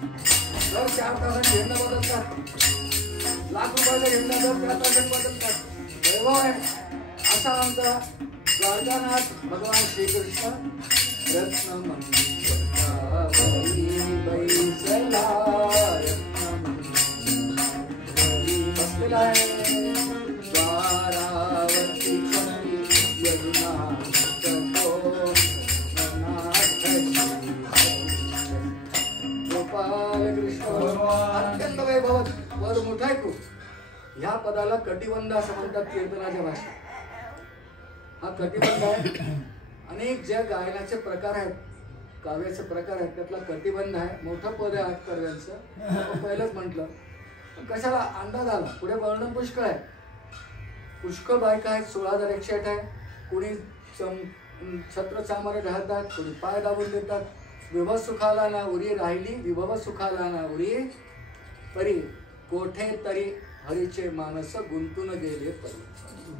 दर 4 तासात झेंडा बदलतात, लाख रुपयाचा झेंडा दर 4 तासात बदलतात. वैभव आहे असा आमचा द्वारकानाथ भगवान श्रीकृष्ण रत्न बसलेला आहे द्वारावरती यमुना गोपाल कृष्ण अत्यंत वैभव वर मोठा आहे खूप. ह्या पदाला कटिबंध असं म्हणतात कीर्तनाच्या भाषेत. हा कटिबंध आहे. अनेक ज्या गायनाचे प्रकार आहेत, काव्याचे प्रकार आहेत, त्यातला कटिबंध आहे. मोठं पद आहे कर्व्यांचं, पहिलंच म्हटलं. कशाला अंदाज आला, पुढे वर्णन पुष्कळ आहे. पुष्कळ बायका आहेत, 16,108 आहे. कोणी छत्र चामरे घालतात, कोणी पाय दाबून देतात. विभव सुखाला ना उरी राहिली, विभव सुखाला ना उरी परी कोठे तरी हरीचे मानस गुंतून गेले परी.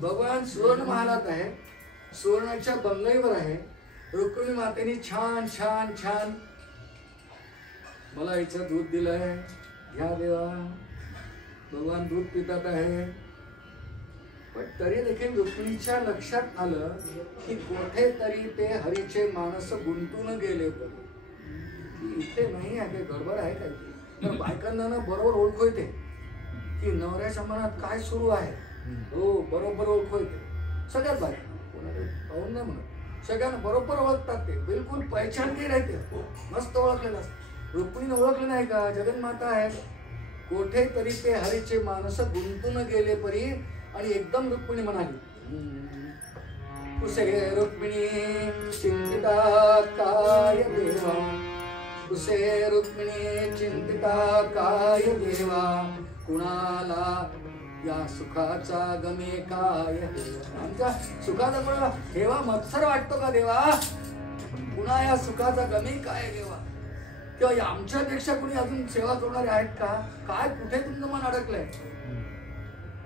भगवान सुवर्ण महालात आहे, सुवर्णाच्या बंगईवर आहे. रुक्मिणी मातेने छान छान छान मला इथं दूध दिलंय, घ्या देवा. भगवान दूध पितात आहे. पण तरी देखील रुक्मिणीच्या लक्षात आलं की कोठे तरी ते हरीचे मानस गुंतून गेले परी. इथे नाही आहे, गडबड आहे काय. तर बायकांना ना बरोबर ओळखू येते की नवऱ्याच्या मनात काय सुरू आहे. हो, बरोबर ओळखू येते. सगळ्यात बायका कोणाला पाहून नाही म्हणत, सगळ्यांना बरोबर ओळखतात. ते बिलकुल पहिचान केली राहते, मस्त ओळखलेलं असतं. रुक्मिणीने ओळखलं नाही का, जगन्माता आहे. कोठे तरी ते हरीचे मानस गुंतून गेले परी. आणि एकदम रुक्मिणी म्हणाली, उसे रुक्मिणी चिंतिता काय देवा, उसे रुक्मिणी चिंतिता काय देवा, कुणाला या सुखाचा गमे काय. आमच्या सुखाचा कोणाला हेवा मत्सर वाटतो का देवा, पुन्हा या सुखाचा गमे काय देवा. किंवा आमच्यापेक्षा कुणी अजून सेवा करणारे आहेत का, काय कुठे तुमचं मन अडकलंय.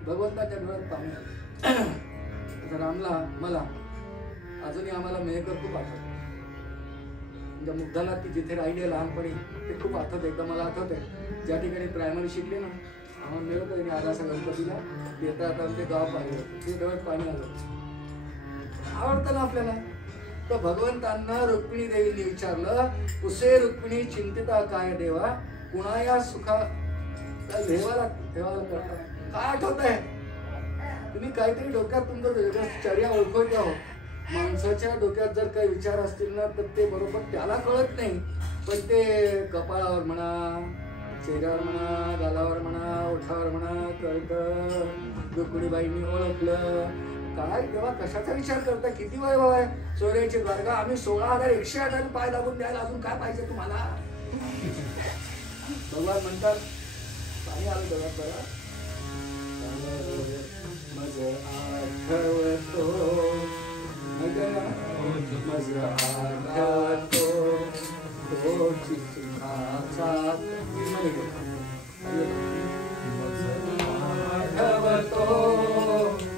भगवंताच्या डोळ्यात पाणी आलं. रामला मला अजूनही आम्हाला मेहकर खूप आठवत. म्हणजे मुग्धाला ती जिथे राहिली लहानपणी ते खूप आठवत. एकदा मला आठवत आहे, ज्या ठिकाणी प्रायमरी शिकले ना, आम्हाला मिळत होते आदासा गणपतीला येता आता ते गाव पाहिलं, ते डोळ्यात पाणी आलं. आवडतं ना आपल्याला. तर भगवंतांना रुक्मिणी देवीने विचारलं, उसे रुक्मिणी चिंतिता काय देवा, कुणा या सुखा देवाला करता. काय आठवत आहे तुम्ही, काहीतरी डोक्यात तुमचं चर्या ओळखत आहो. माणसाच्या डोक्यात जर काही विचार असतील ना तर ते बरोबर त्याला कळत नाही, पण ते कपाळावर म्हणा, चेहऱ्यावर म्हणा, गालावर म्हणा, ओठावर म्हणा कळतं. रुक्मिणीबाईंनी ओळखलं. काय तेव्हा कशाचा विचार करता, किती वैभव आहे सोन्याची द्वारका. आम्ही 16,108 पाय दाबून द्यायला अजून काय पाहिजे तुम्हाला. भगवान म्हणतात, पाणी आलं डोळ्यात बघा. मज आठवतो, मज आठवतो तोची सुखाचा, आठवतो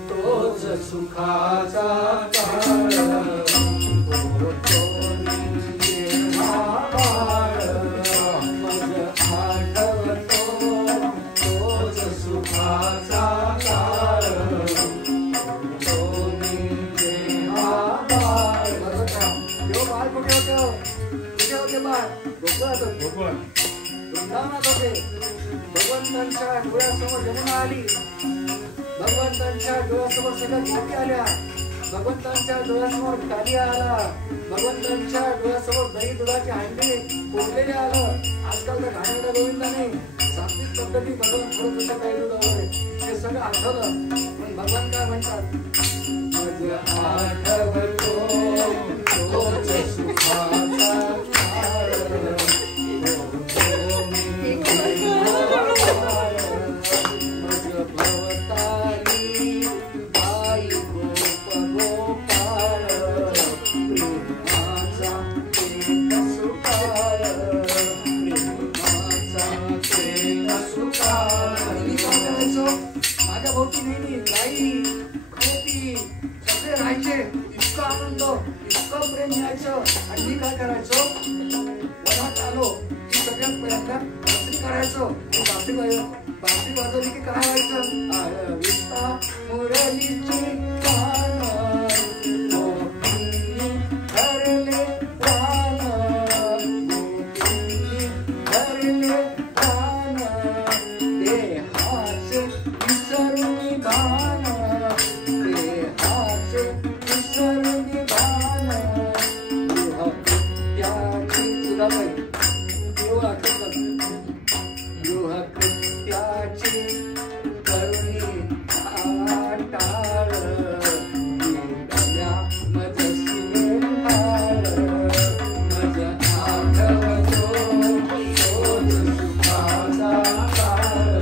तोच सुखाचा काळ. वृंदावनात होते. भगवंतांच्या डोळ्यासमोर यमुना आली, भगवंतांच्या डोळ्यासमोर सगळ्या गोपी आल्या, भगवंतांच्या डोळ्यासमोर कालिया आला, भगवंतांच्या डोळ्यासमोर दही दुधाची हांडी कोरलेले आलं. आजकाल तर घाणेरड्या गोविंदाने सात्विक पद्धती भगवान थोडं कसं काही वगैरे हे सगळं आठवलं. पण भगवान काय म्हणतात, मज आठवतो तोच सुखाचा बासरी काढायचो. बासरी वाजवली की काय व्हायचं? आळविता मुरलीची कान, गोपींनी धरले प्राण, गोपींनी धरले प्राण, देहाचे विसरून भान, देहाचे विसरून भान, गृहकृत्याची सुद्धा पाहिजे. गृहकृत्याची करुणी टाळ, मजसिने टाळ, मज आठवतो तोच सुखाचा काळ,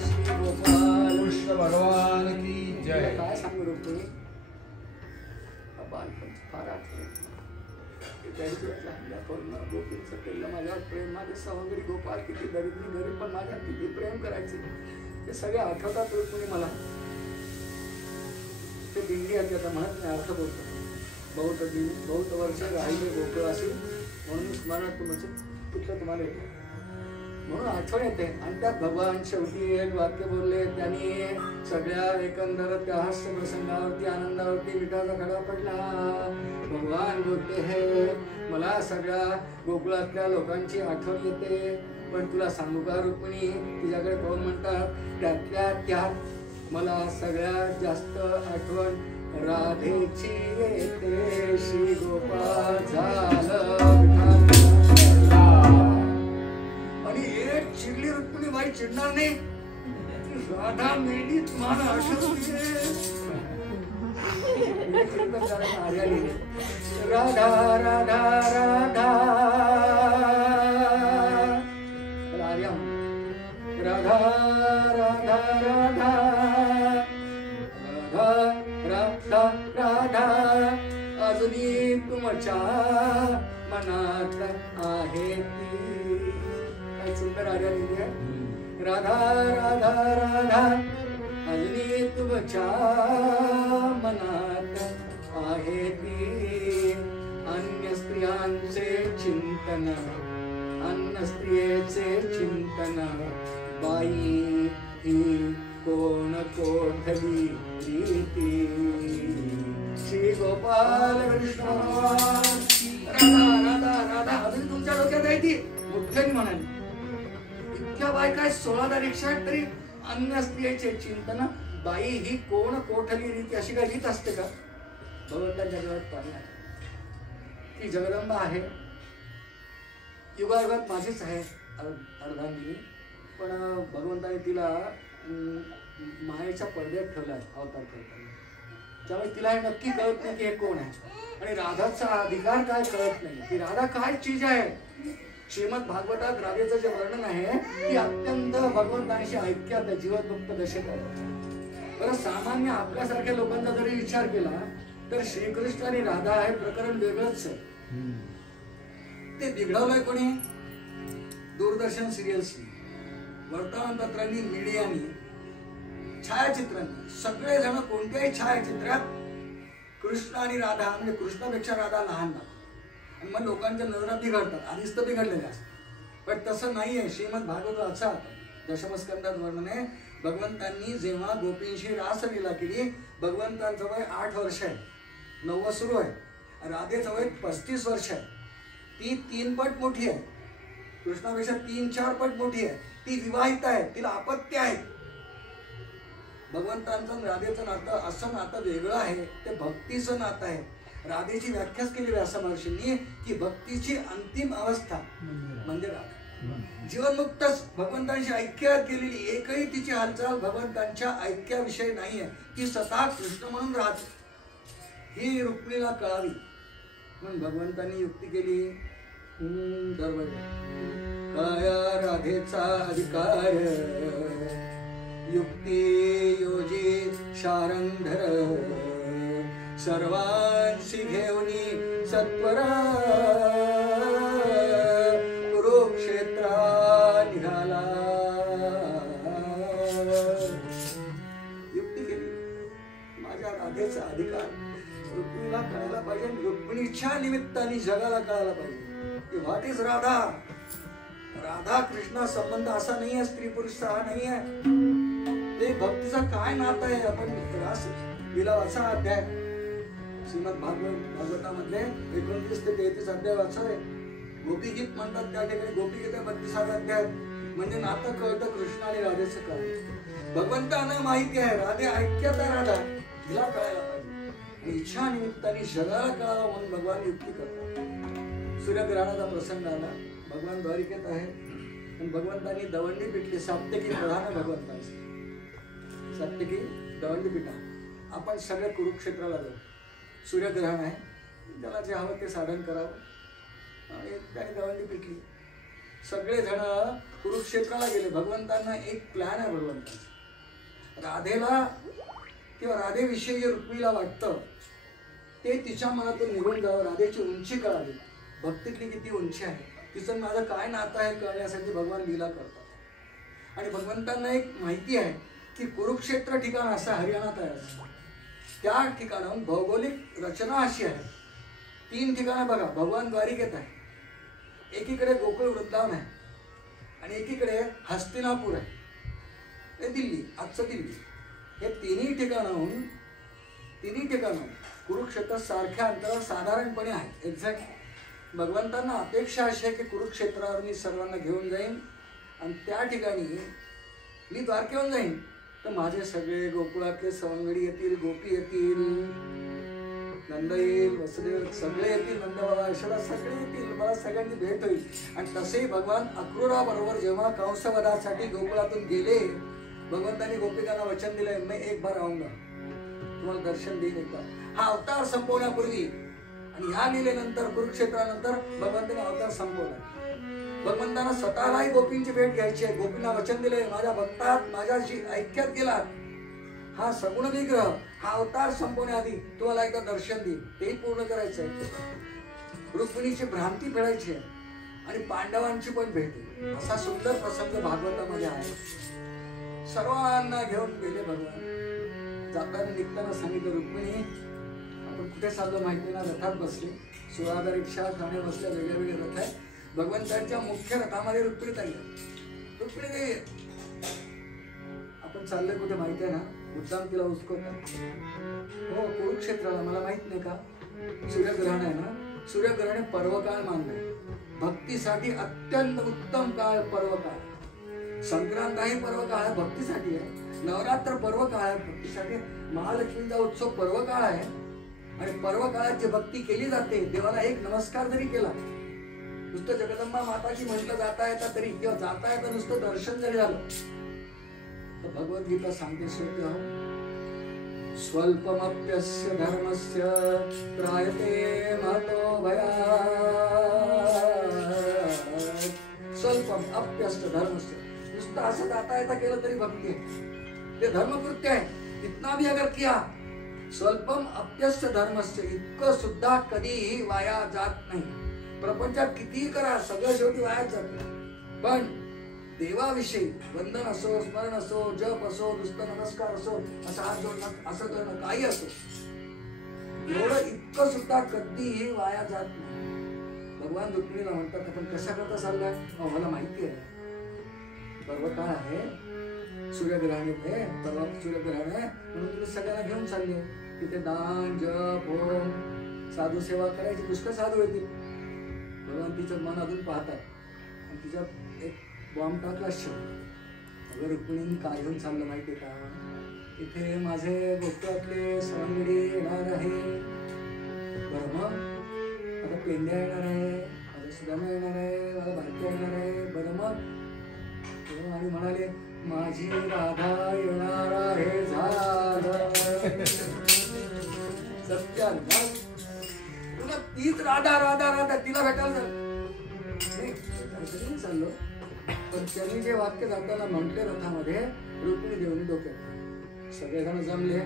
श्री गोपाल कृष्ण भगवान की जय. काय सांगू रुक्मिणी, बालपण फार आठवलं. गोपींचं केलं माझ्यावर प्रेम, माझे सवंगडी गोपाल किती दरिद्री गरीब पण माझ्या किती प्रेम करायचे ते सगळे आठवतात रुक्मिणी मला. ते दिंडी आली आता म्हणत नाही, अर्थ बोलतो. बहुत वर्ष राहिले गोकुळासी म्हणून मी स्मरणात तुमचं कुठलं तुम्हाला येतं म्हणून आठवण येते. आणि त्यात भगवान शेवटी एक वाक्य बोलले. त्यांनी सगळ्या एकंदर त्या हास्य प्रसंगावरती आनंदावरती मिठाचा खडा पडला. भगवान बोलते हे मला सगळ्या गोकुळातल्या लोकांची आठवण येते, पण तुला सांगू का रुक्मिणी, तुझ्याकडे पाहून म्हणतात त्यातल्या त्यात मला सगळ्यात जास्त आठवण राधेची येते. श्री गोपाळ झालं. आणि एक चिडली रुक्मिणी बाई चिडणार नाही. राधा मेली तुम्हाला आठवते. राधा राधा राधा आर्या राधा राधा राधा राधा राधा अजूनही तुमच्या मनात आहे ती. काय सुंदर आर्या लिहिली आहे. राधा राधा राधा अजूनही तुमच्या मनात आहे ती. अन्य स्त्रियांचे चिंतन, अन्य स्त्रियेचे चिंतन, बाई ही कोण कोठली रीती. श्री गोपाल कृष्ण. राधा राधा राधा अजून तुमच्या डोक्यात आहे ती. मोठ्याने म्हणाली. इतक्या बायका 16,160 तरी अन्य स्त्रियेचे चिंतन, बाई ही कोण कोठली रीती. अशी काय रीत असते का? भगवंताच्या जगात पाणी आहे. ती जगदंबा आहे. युगायुगात माझीच आहे अर्धांगिनी, पण भगवंताने तिला मायेच्या पडद्यात ठेवलाय अवतार करताना. त्यामुळे तिला हे नक्की कळत नाही की हे कोण आहे. आणि राधाचा अधिकार काय कळत नाही, की राधा काय चीज आहे. श्रीमद भागवतात राधेचं जे वर्णन आहे ती अत्यंत भगवंतांशी ऐक्यात जीवद्भक्त दशेत आहे. बरं, सामान्य आपल्यासारख्या लोकांचा जरी विचार केला तर श्रीकृष्ण आणि राधा हे प्रकरण वेगळंच आहे. ते बिघडवलंय कोणी? दूरदर्शन सिरियल्सनी, वर्तमानपत्रांनी, मीडियानी, छायाचित्रांनी. सगळेजण कोणत्याही छायाचित्रात कृष्ण आणि राधा म्हणजे कृष्णापेक्षा राधा लहान ना, आणि मग लोकांच्या नजरा बिघडतात. आधीच तर बिघडलेल्या असतात. पण तसं नाहीये. श्रीमद भागवत असा दशमस्कंदात वर्णन आहे. भगवंतांनी जेव्हा गोपींशी रासलीला केली, भगवंतांचं वय 8 वर्ष आहे, 9 सुरू आहे. राधेचं वय 35 वर्ष आहे. ती 3 पट मोठी आहे, कृष्णापेक्षा 3-4 पट मोठी आहे. ती विवाहित आहे, तिला अपत्य आहे. भगवंतांचं राधेचं नातं असं नातं वेगळं आहे. ते भक्तीचं नातं आहे. राधेची व्याख्याच केली व्यास महर्षींनी की भक्तीची अंतिम अवस्था म्हणजे राधा. जीवनमुक्तच भगवंतांशी ऐक्यात केलेली, एकही तिची हालचाल भगवंतांच्या ऐक्याविषयी नाहीये. ती स्वतः कृष्ण म्हणून राहते. ही रुक्मिणीला कळावी म्हणून भगवंतांनी युक्ती केली. काया राधेचा अधिकार, युक्ती योजी शारंधर, सर्वांशी घेऊनी सत्वरा कुरुक्षेत्रा निघाला. युक्ती केली. माझ्या राधेचा अधिकार रुक्मिणीला कळायला पाहिजे. रुक्मिणीची इच्छा निमित्ताने जगाला कळायला पाहिजे की व्हॉट इज राधा. राधा कृष्ण संबंध असा नाही आहे, स्त्री पुरुषचा हा नाही आहे. ते भक्तीचा काय नातं आहे. आपण रास लीला वाचा अध्याय श्रीमद भागवतामधले 29 ते 33 अध्याय वाचावे. गोपीगीत म्हणतात त्या ठिकाणी गोपीगीत 32 अध्याय. म्हणजे नातं कळतं कृष्ण आणि राधेचं कळतं. भगवंतांना माहिती आहे राधे ऐक्यत आहे, राधा तिला कळायला पाहिजे. आणि इच्छा निमित्ताने जगाला कळावं म्हणून भगवान युक्ती करतात. सूर्यग्रहणाचा प्रसंग आला. भगवान द्वारिकेत आहे आणि भगवंतांनी दवंडी पिटली. सात्यकी प्रधान भगवंतांची सात्यकी दवंडी पिटा. आपण सगळे कुरुक्षेत्राला जाऊ. सूर्यग्रहण आहे, त्याला जे हवं ते साधन करावं. आणि त्याने दवंडी पिटली. सगळे जण कुरुक्षेत्राला गेले. भगवंतांना एक प्लॅन आहे भगवंतांचा. राधेला किंवा राधेविषयी जे रुक्मिणीला वाटतं ते तिच्या मनातून निघून जावं. राधेची उंची कळावी, भक्तीतली किती उंची आहे, तिचं माझं काय नातं आहे कळण्यासाठी भगवान लीला करतात. आणि भगवंतांना एक माहिती आहे की कुरुक्षेत्र ठिकाण असं हरियाणात आहे. त्या ठिकाणाहून भौगोलिक रचना अशी आहे. 3 ठिकाणं बघा. भगवान द्वारिकेत आहे, एकीकडे गोकुळ वृंदावन आहे आणि एकीकडे हस्तिनापूर आहे. हे दिल्ली, आजचं दिल्ली. हे तिन्ही ठिकाणाहून कुरुक्षेत्र सारख्या अंतरावर साधारणपणे आहे. एक्झॅक्ट भगवंतांना अपेक्षा अशी आहे की कुरुक्षेत्रावर मी सर्वांना घेऊन जाईन आणि त्या ठिकाणी मी द्वारकेहून जाईन तर माझे सगळे गोकुळातले सवंगडी येतील, गोपी येतील, नंद येईल, वसुदेव सगळे येतील, नंदबाबा यशोदा सगळे येतील, मला सगळ्यांनी भेट होईल. आणि तसेही भगवान अक्रूरा बरोबर जेव्हा कंसवधासाठी गोकुळातून गेले, भगवंतांनी गोपिकांना वचन दिलंय मी एक बार आऊंगा, तुम्हाला दर्शन देईन एकदा. हा अवतार संपवण्यापूर्वी आणि ह्या लीलेनंतर कुरुक्षेत्रानंतर भगवंताने अवतार संपवला. भगवंतांना स्वतःलाही गोपींची भेट घ्यायची आहे. गोपींना वचन दिले माझ्या भक्तात माझ्याशी ऐक्यात गेलात, हा सगुण विग्रह हा अवतार संपवण्याआधी तुम्हाला एकदा दर्शन देईल, तेही पूर्ण करायचं आहे. रुक्मिणीची भ्रांती फेडायची आहे आणि पांडवांची पण भेट. असा सुंदर प्रसंग भागवतामध्ये आहे. सर्वांना घेऊन गेले भगवान. जाताना निघताना सांगितलं रुक्मिणी आपण कुठे चाललो माहिती ना, रथात बसले. 16,000 रिक्षा खाणे बसल्या, वेगळे वेगळे रथ आहे. भगवंतांच्या मुख्य रथामध्ये रुक्मिणी ताई आहे. रुक्मिणी आपण चाललोय कुठे माहिती आहे ना, मुद्दाम तिला उचकवतात. हो कुरुक्षेत्राला, मला माहित नाही का सूर्यग्रहण आहे ना, सूर्यग्रहण पर्वकाळ मानलंय. भक्तीसाठी अत्यंत उत्तम काळ पर्वकाळ. संक्रांत ही पर्वकाळ आहे, भक्तीसाठी आहे. नवरात्र पर्वकाळ आहे, भक्तीसाठी. महालक्ष्मीचा उत्सव पर्वकाळ आहे आणि पर्वकाळात जी भक्ती केली जाते, देवाला एक नमस्कार जरी केला, नुसतं जगदंबा माताची म्हटलं जाता येतं तरी किंवा जाता येतं नुसतं दर्शन जरी झालं तर भगवद्गीता सांगते श्रोते हो, स्वल्पमप्यस्य धर्मस्य त्रायते महतो भयात्. स्वल्पम अप्यस्य धर्मस्य, नुसतं असं जाता येता केलं तरी भक्ती आहे, ते धर्मकृत्य आहे. इतना भी अगर किया, स्वल्पम अप्यस्य धर्मस्य, इतकं सुद्धा कधीही वाया जात नाही. प्रपंचात कितीही करा सगळं शेवटी वायाच जात. पण देवाविषयी वंदन असो, स्मरण असो, जप असो, नुसतं नमस्कार असो, असं हात जोडणं, असं करणं, काही असो, एवढं इतकं सुद्धा कधीही वाया जात नाही. भगवान रुक्मिणीला म्हणतात आपण कशा करता चाललाय? मला माहिती आहे पर्वकाळ आहे, सूर्यग्रहण आहे, परवा सूर्यग्रहण आहे म्हणून तुम्ही सगळ्यांना घेऊन चालले. तिथे दान जप होम साधू सेवा करायची, पुष्कळ साधू येतील. भगवान तिचं मन अजून पाहतात आणि तिच्यात एक बॉम्ब टाकला शब्द. अगं रुक्मिणी काय घेऊन चाललं माहितीये का, इथे माझे गोकुळातले सवंगडी येणार आहे. बरं मग आता पेंड्या येणार आहे, माझा सुदामा येणार आहे, माझा भारती येणार आहे. बरं मग आणि म्हणाले माझी राधा येणार आहे. झालं सत्य तुला तीच राधा राधा राधा तिला भेटायला चाललो. पण त्यांनी जे वाक्य जाताना म्हटले रथामध्ये, रुक्मिणी देवनी डोक्यात. सगळेजण जमले,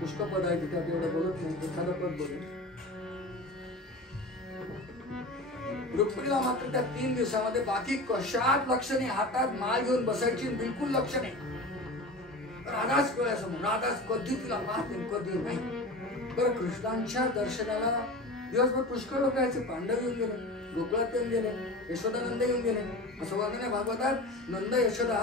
पुष्कळ पद आहे तिथे, एवढं बोलत नाही, एखादं पद बोलले. रुक्मिणीला मात्र त्या 3 दिवसामध्ये बाकी कशात लक्ष नाही. हातात माल घेऊन बसायची बिलकुल लक्ष नाही. राधाच डोळ्यासमोर, राधाच कधी तिला पाहते कधी नाही. बरं कृष्णांच्या दर्शनाला दिवसभर पुष्कळ लोक यायचे. पांडव येऊन गेले, गोकुळात येऊन गेले, यशोदानंद येऊन गेले. असं वर्णन आहे भागवतात. नंद यशोदा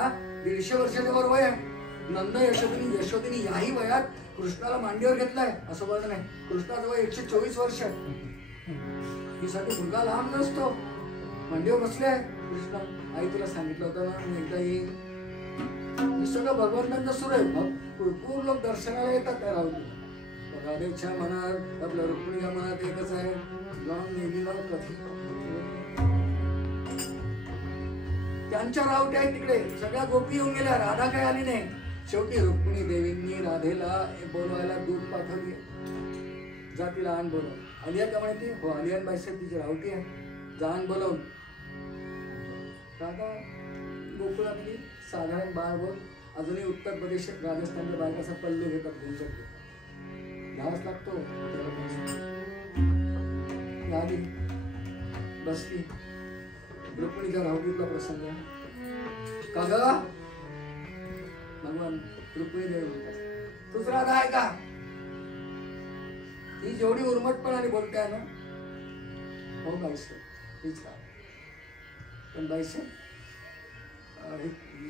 150 वर्षाच्या वर वय आहे. नंद यशोदिनी याही वयात कृष्णाला मांडीवर घेतलाय असं वर्णन आहे. कृष्णाचं वय 124 वर्ष आहे. ही साठी मुलगा लहान नसतो. मांडीवर बसले आहे कृष्ण. आई तुला सांगितलं होतं ना मी एकदा येईन. हे सगळं भगवंतांचं सुरू आहे. भरपूर लोक दर्शनाला येतात त्या राहुलीला. राधेच्या मनात आपल्या रुक्मिणीच्या मनात एकच आहे, जाऊन नेहमीला त्यांच्या रावट्या आहेत तिकडे. सगळ्या गोपी येऊन गेल्या, राधा काय आली नाही. शेवटी रुक्मिणी देवींनी राधेला बोलवायला दूध पाठवली. जा तिला आण बोलव. आलिया का म्हणते, हो आलियान बाईसाहेब तिची रावटी आहे, जा आण बोलवून. राधा गोकुळातली साधारण बाळ बोल. अजूनही उत्तर प्रदेश राजस्थानच्या बाळ कसा पल्लू घेतात त्यांच्याकडे घ्यावाच लागतो. आली बसली. रुक्मिणीच्या राहुटीतला प्रसंग का ग भगवान. रुक्मिणी देवी म्हणतात तूच राधा आहे का? ही जेवढी उर्मटपणाने बोलते आहे ना, हो बाईसाहेब हीच राधा. पण बाईसाहेब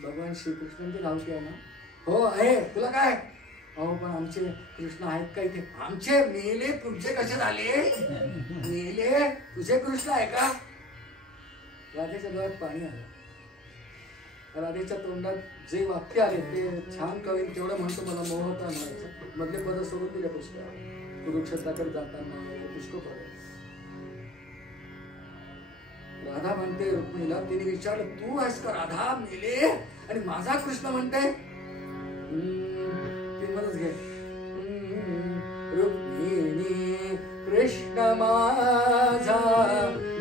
भगवान श्रीकृष्णांची राहुटी आहे ना? हो आहे. तुला काय? अहो पण आमचे कृष्ण आहेत का इथे? आमचे मेले तुमचे कसे झाले? मेले तुझे कृष्ण आहे का? राधेच्या डोळ्यात पाणी आलं. राधेच्या तोंडात जे वाक्य आले ते छान कवी तेवढं म्हणतो मला मोह होता म्हणायचं. मधले पद सोडून दिले पुष्कळ. कुरुक्षेत्राकडे जाताना पुष्कळ पद. राधा म्हणते रुक्मिणीला, तिने विचारलं तू आहेस का राधा मेले? आणि माझा कृष्ण म्हणते ते मलाच घे. रुक्मिणी कृष्ण माझा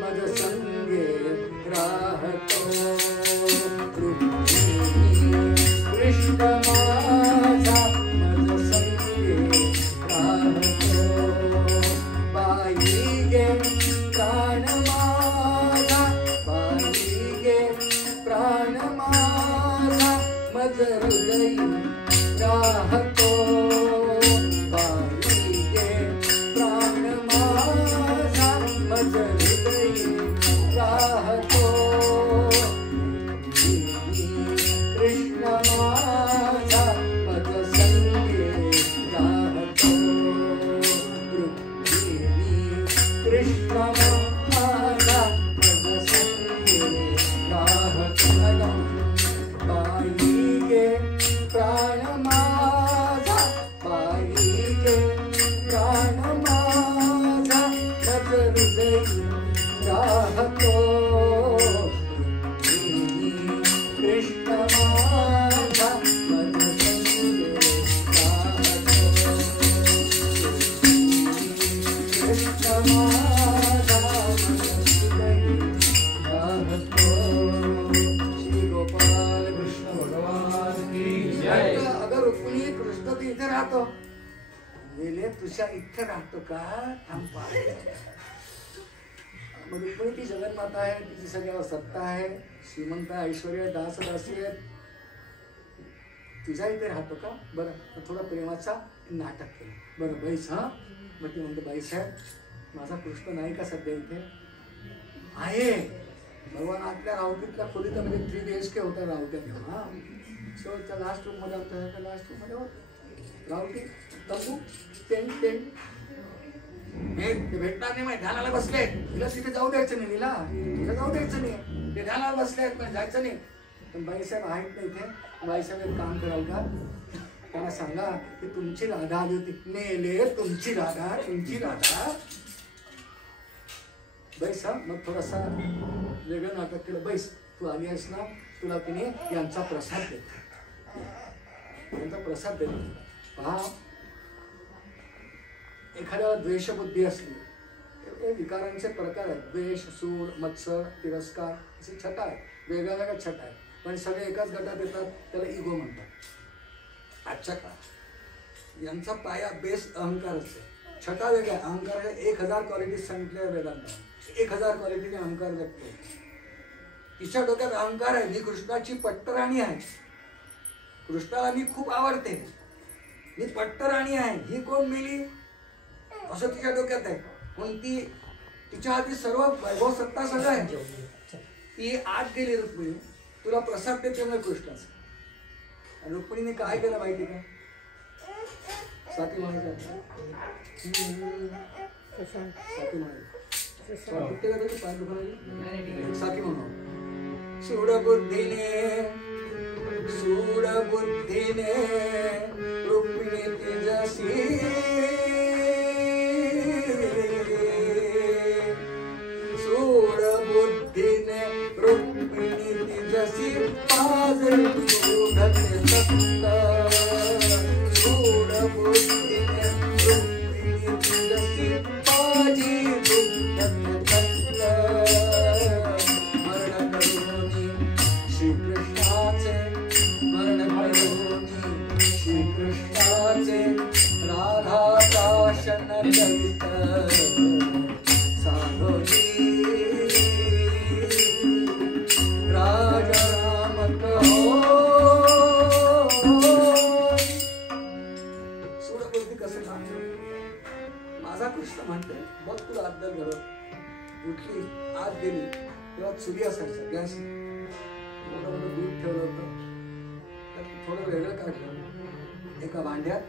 मज संगे राहतो. रुक्मिणी कृष्ण माझा मज संगे राहतो. बाई गे प्राण माझा, बाई गे प्राण माझा मज हृदय राहतो. बाई गे प्राण माझा मज हृदय राहतो. कृष्ण माझा मज संगे राहतो. रुक्मिणी कृष्ण माझा मज संगे राहतो. बाई गे प्राण माझा, बाई गे प्राण माझा मज हृदय राहतो. कृष्ण माझा मज संगे राहतो. कृष्ण माझा मज हृदय राहतो. श्री गोपाल कृष्ण भगवान की जय. अगं रुक्मिणी कृष्ण तू इथे राहतो, गेले तुझ्या इथे राहतो का? थांब पाहते. मग रुक्मिणी ती जगन्माता आहे, तिची सगळ्यावर सत्ता आहे, श्रीमंत ऐश्वर्य दास दासी आहेत. तुझ्या इथे राहतो का? बरं थोडा प्रेमाचा नाटक केलं. बरं बाईस हा. मग ती म्हणते बाईसाहेब माझा कृष्ण नाही का सध्या इथे? आहे. भगवान आतल्या राहुटीतल्या खोलीत म्हणजे 3 BHK होता राहुट्या घेऊन. हा शेवटच्या लास्ट रूम मध्ये होता. लास्ट रूम मध्ये राहुटी तंबू टेंट टेंट हे भेटणार नाही. माहिती ध्यानाला बसले. तिला तिथे जाऊ द्यायचं नाही. तिला जाऊ द्यायचं नाही. ते ध्यानाला बसले आहेत पण जायचं नाही. पण बाईसाहेब आहेत ना इथे. बाईसाहेब एक काम कराल का? त्यांना सांगा की तुमची राधा आली होती. मेले तुमची राधा, तुमची राधा. बैस हा. मग थोडासा वेगळं नाटक केलं. बैस तू आली आहेस ना, तुला तिने यांचा प्रसाद देतो. यांचा प्रसाद देतो. पहा एखाद्याला द्वेषबुद्धी असली, हे विकारांचे प्रकार आहेत. द्वेष, सूड, मत्सर, तिरस्कार असे छटा आहेत. वेगळ्या वेगळ्या छटा आहेत पण सगळे एकाच गटात येतात. त्याला इगो म्हणतात. आजच्या काळात यांचा पाया बेस अहंकारच आहे. छटा वेगळ्या. अहंकाराच्या 1000 क्वालिटीज सांगितल्या वेदांना. 1000 क्वालिटीने अहंकार व्यक्त होतो. तिच्या डोक्यात अहंकार आहे, मी कृष्णाची पट्टराणी आहे, कृष्णाला मी खूप आवडते, मी पट्टराणी आहे, ही कोण मिली असं तिच्या डोक्यात आहे. म्हणून ती तिच्या हाती सर्व वैभव सत्ता सगळं आहे. ती आत गेली रुक्मिणी, तुला प्रसाद देते म्हणजे कृष्णाचा. आणि रुक्मिणीने काय केलं माहिती का? साथी म्हणायचं साथी म्हणायचं साथी म्हणून सूडबुद्धीने रुक्मिणी तेजसी सूडबुद्धीने रुक्मिणी तेजसी पाजळी सूढते सत्त सूडबुद्धीने रुक्मिणी तेजसी पाजी दुःखते सत्त मरण करुणी श्रीकृष्णाचे मरण करुणी श्रीकृष्णाचे राधा प्राशन करीत साधोजी राजा राम कहो. सूडबुद्धी कसे सांगतो माझा कृष्ण म्हणते बघ तुला अद्दल घडत उठली आत गेली तेव्हा चुली असायचं गॅस मोठं मोठं दूध ठेवलं होतं त्यात थोडं वेगळं काढलं एका भांड्यात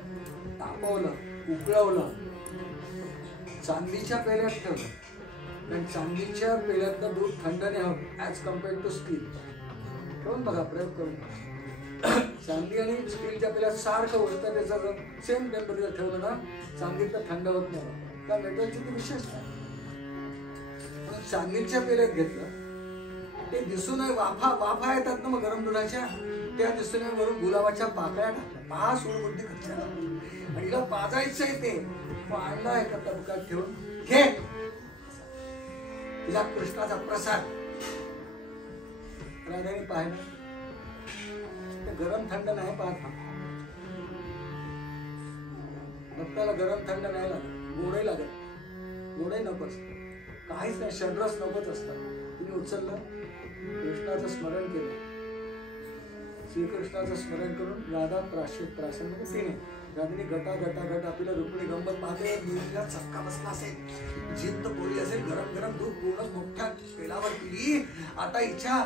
तापवलं उकळवलं चांदीच्या पेल्यात ठेवलं कारण चांदीच्या पेल्यातलं दूध थंड नाही हवं ॲज कम्पेअर्ड टू स्टील. ठेवून बघा प्रयोग करून. चांदी आणि स्टीलच्या पेल्यात सारखं उलटं त्याचं जर सेम टेम्परेचर ठेवलं ना चांदीतलं थंड होत नाही. त्या मेटलची ती विशेषता आहे. चांदीच्या पेल्यात घेतलं ते दिसून वाफा येतात ना मग गरम दुधाच्या त्या दिसून वरून गुलाबाच्या पाकळ्या टाकल्या. पहा सूडबुद्धी कच्च्या आणि हिला पाजायचंय ते पाळला एका तबकात ठेवून घे तिला कृष्णाचा प्रसाद. राधाने पाहिलं ते गरम थंड नाही पाहत भक्ताला गरम थंड नाही लागत गोडही लागत गोडही नको असतं काहीच नाही षड्रस नकोच असतात. तिने उचललं कृष्णाचं स्मरण केलं श्रीकृष्णाचं स्मरण करून राधा प्राशन म्हणजे तिने राधाने गटा आपल्याला रुक्मिणी गंमत पाहते दूधला चक्का बसला असेल जिद्द बोलली असेल गरम गरम दूध पूर्ण मोठ्या पेलावर पिली आता हिच्या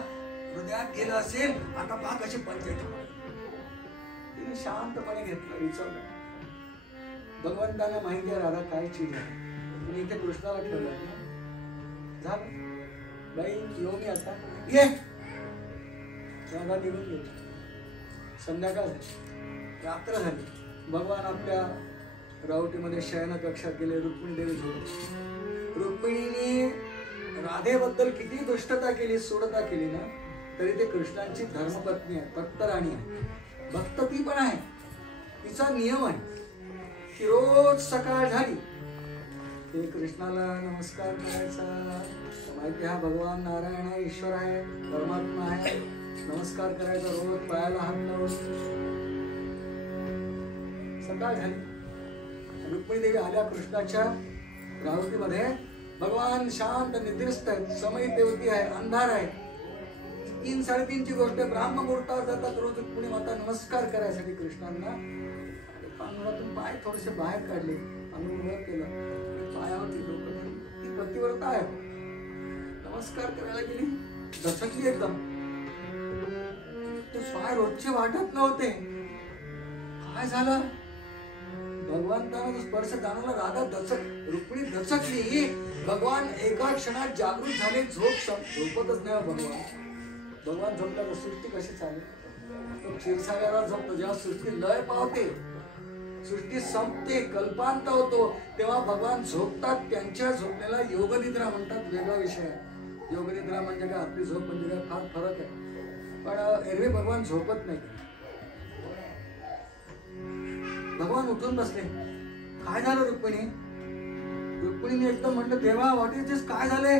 हृदयात गेलं असेल आता पहा कशी पंचायत. तिने शांतपणे घेतलं विचारलं भगवंताला माहिती आहे राधा काय चीज आहे तिने इथे कृष्णाला ठेवलं झालं बाई येऊ मी आता ये. राधा निघून गेली. संध्याकाळ झाली रात्र झाली. भगवान आपल्या रावटीमध्ये शयन कक्षात गेले. रुक्मिणी देवी झोपली. रुक्मिणीने राधेबद्दल किती दुष्टता केली सूडता केली ना तरी ते कृष्णांची धर्मपत्नी आहे भक्त राणी आहे भक्त ती पण आहे. तिचा नियम आहे की रोज सकाळ झाली ते कृष्णाला नमस्कार करायचा. माहिती हा भगवान नारायण आहे ईश्वर आहे परमात्मा आहे. नमस्कार करायचा रोज पायाला हात लावून. सकाळ झाली रुक्मिणी देवी आल्या कृष्णाच्या रावतीमध्ये. भगवान शांत निद्रिस्त आहेत समय तेवती आहे अंधार आहे. 3-3:30ची गोष्ट ब्राह्म मुहूर्तावर जातात रोज रुक्मिणी माता नमस्कार करायसाठी कृष्णांना. पांघरातून पाय थोडेसे बाहेर काढले अनुवर केलं पायावरती डोकं ती प्रतिव्रता आहे. नमस्कार करायला गेली दचकली एकदम. ते पाय रोजचे वाटत नव्हते. काय झालं भगवंताला स्पर्श जाणवला. राधा रुक्मिणी दचकली. भगवान एका क्षणात जागृत झाले. झोपतच नाही भगवान झोपला तर सृष्टी कशी चालेल. तो क्षीरसागरावर झोपतो. जेव्हा सृष्टी लय पावते सृष्टी संपते कल्पांत होतो तेव्हा भगवान झोपतात. त्यांच्या झोपण्याला योगनिद्रा म्हणतात. वेगळा विषय आहे. योगनिद्रा म्हणजे काय आपली झोप म्हणजे काय फार फरक आहे. पण एरवी भगवान झोपत नाही. भगवान उठून बसले. काय झालं रुक्मिणीने एकदम म्हटलं देवा व्हॉट इज दिस काय झाले.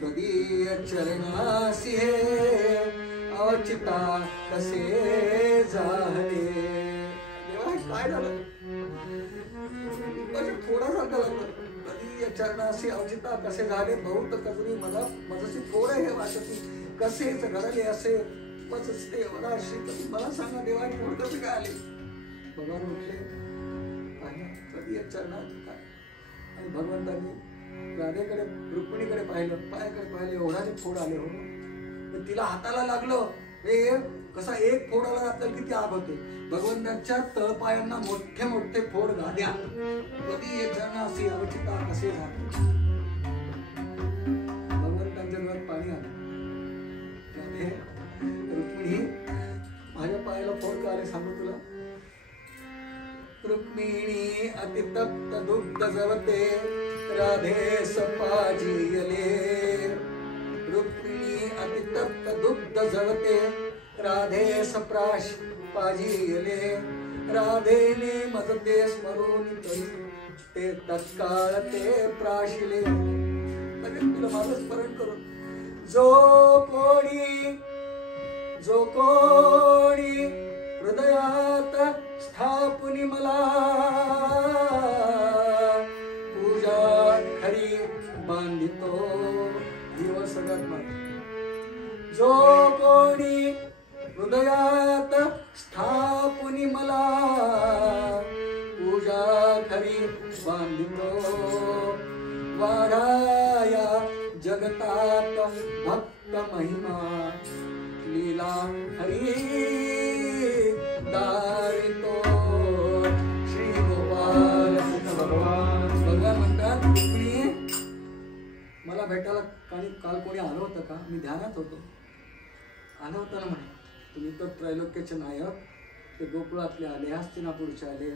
कधी चरणासी हे अवचिता कसे झाले. देवा काय झालं थोडासारखं लागलं. कधी चरणासी अवचिता कसे झाले बहुत कजरी मला माझी थोडं हे वाटत कसेच घडले असे पचते कधी मला सांगा देवा थोडं कसे काय आले. भगवान उठले कधी एक चरणात काय आणि भगवंतांनी राधेकडे रुक्मिणीकडे पाहिलं, पायाकडे पाहिलं, एवढाचे फोड आले हो. पण तिला हाताला लागलं, हे कसा एक फोड आला आपल्याला किती आग होते. भगवंताच्या तळपायांना मोठे मोठे फोड घाल्या. कधी एक जण असे अवचिता कसे झाले. भगवंतांच्या डोळ्यात पाणी आलं. रुक्मिणी माझ्या पायाला फोड का आले सांगू तुला. रुक्मिणी अतितप्त दुग्ध जवते राधे सपाजियले. रुक्मिणी अतितप्त दुग्ध जवते राधे सप्राश पाजियले. राधेने मजते स्मरून ते तत्काळ ते प्राशिले. तुला माझं स्मरण करून जो कोणी हृदयात स्थापुनी मला पूजा खरी बांधितो दिवस गत. जो कोणी हृदयात स्थापुनी मला पूजा खरी बांधितो. वाढाया जगतात भक्त महिमा लीला हरी दारितो. श्री गोपाल भगवान. भगवान म्हणतात रुक्मिणी मला भेटायला काल कोणी आलं होतं का. मी ध्यानात होतो. आलं होतं ना म्हणे. तुम्ही तर त्रैलोक्याचे नायक. ते गोकुळातले आले, हस्तिनापूरचे आले,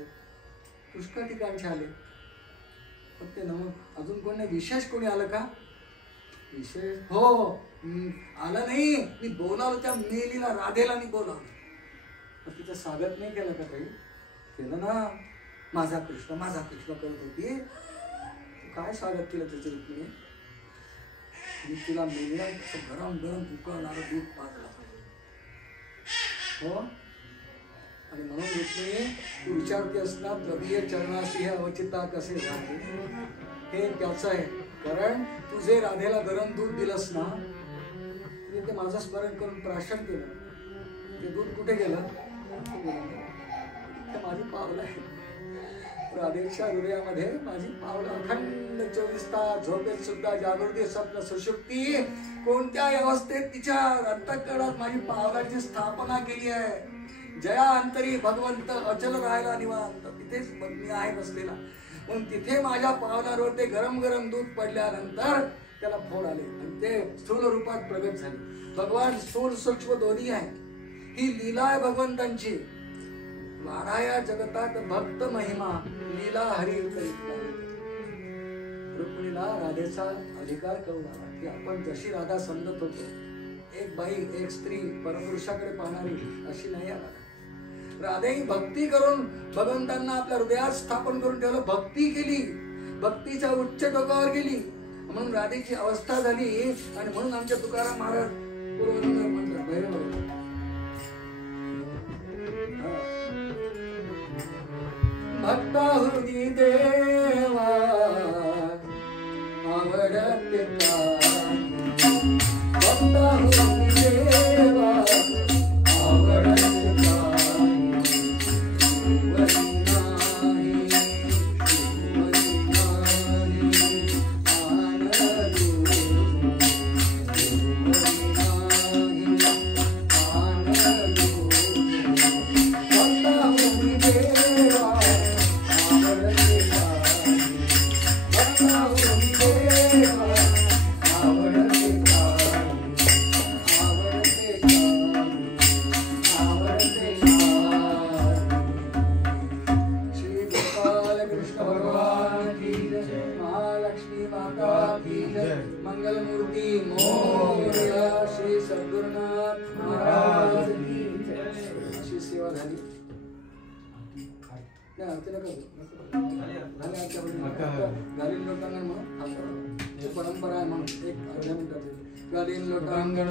पुष्कळ ठिकाणचे आले. पण ते नमक अजून कोण नाही. विशेष कोणी आलं का. विशेष हो आलं नाही. मी बोलावलं त्या मेलीला राधेला मी बोलावलं. पण तिचं स्वागत नाही केलं का काही. केलं ना. माझा कृष्ण करत होती. काय स्वागत केलं त्याचं रुक्मिणी. मी तिला मेलीला गरम गरम उकळणारं दूध पाजलं हो. आणि म्हणून रुक्मिणी तू विचारते असणार द्रवीय चरणाशी हे अवचिता कसे झाले. हे त्याचं आहे. कारण तू जे राधेला गरम दूध दिलंस ना, ते माझं स्मरण करून प्राशन केलं. ते दूध कुठे गेलं. माझी पावलं आहे. राधेच्या हृदयामध्ये माझी पावलं अखंड 24 तास. झोपेत सुद्धा, जागृती, स्वप्न, सुषुप्ती, कोणत्याही अवस्थेत तिच्या अंतःकरणात माझी पावलाची स्थापना केली आहे. जया अंतरी भगवंत अचल राहायला निवांत. तिथेच मी आहे बसलेला. म्हणून तिथे माझ्या पावलावर ते गरम गरम दूध पडल्यानंतर त्याला फोड आले आणि ते स्थूल रूपात प्रगट झाले. भगवान स्थूल सूक्ष्म दोन्ही आहे. ही लीला आहे भगवंतांची. वाढाया जगतात भक्त महिमा लीला हरी करीत. रुक्मिणीला राधेचा अधिकार करून आला की आपण जशी राधा समजत होतो, एक बाई एक स्त्री परपुरुषाकडे पाहणारी अशी नाही आला. राधेही भक्ती करून भगवंतांना आपल्या हृदयात स्थापन करून ठेवलं. भक्ती केली, भक्तीच्या उच्च टोकावर गेली. म्हणून राधेची अवस्था झाली. आणि म्हणून आमच्या तुकाराम महाराज पूर्वनंतर म्हणतात भैरव भक्ता हृदय देवा आवडते भक्ता हृदय देवा आवडते परंपरा आहे म्हणून एक अर्ध्या मिनिटात गालीन लोटांगण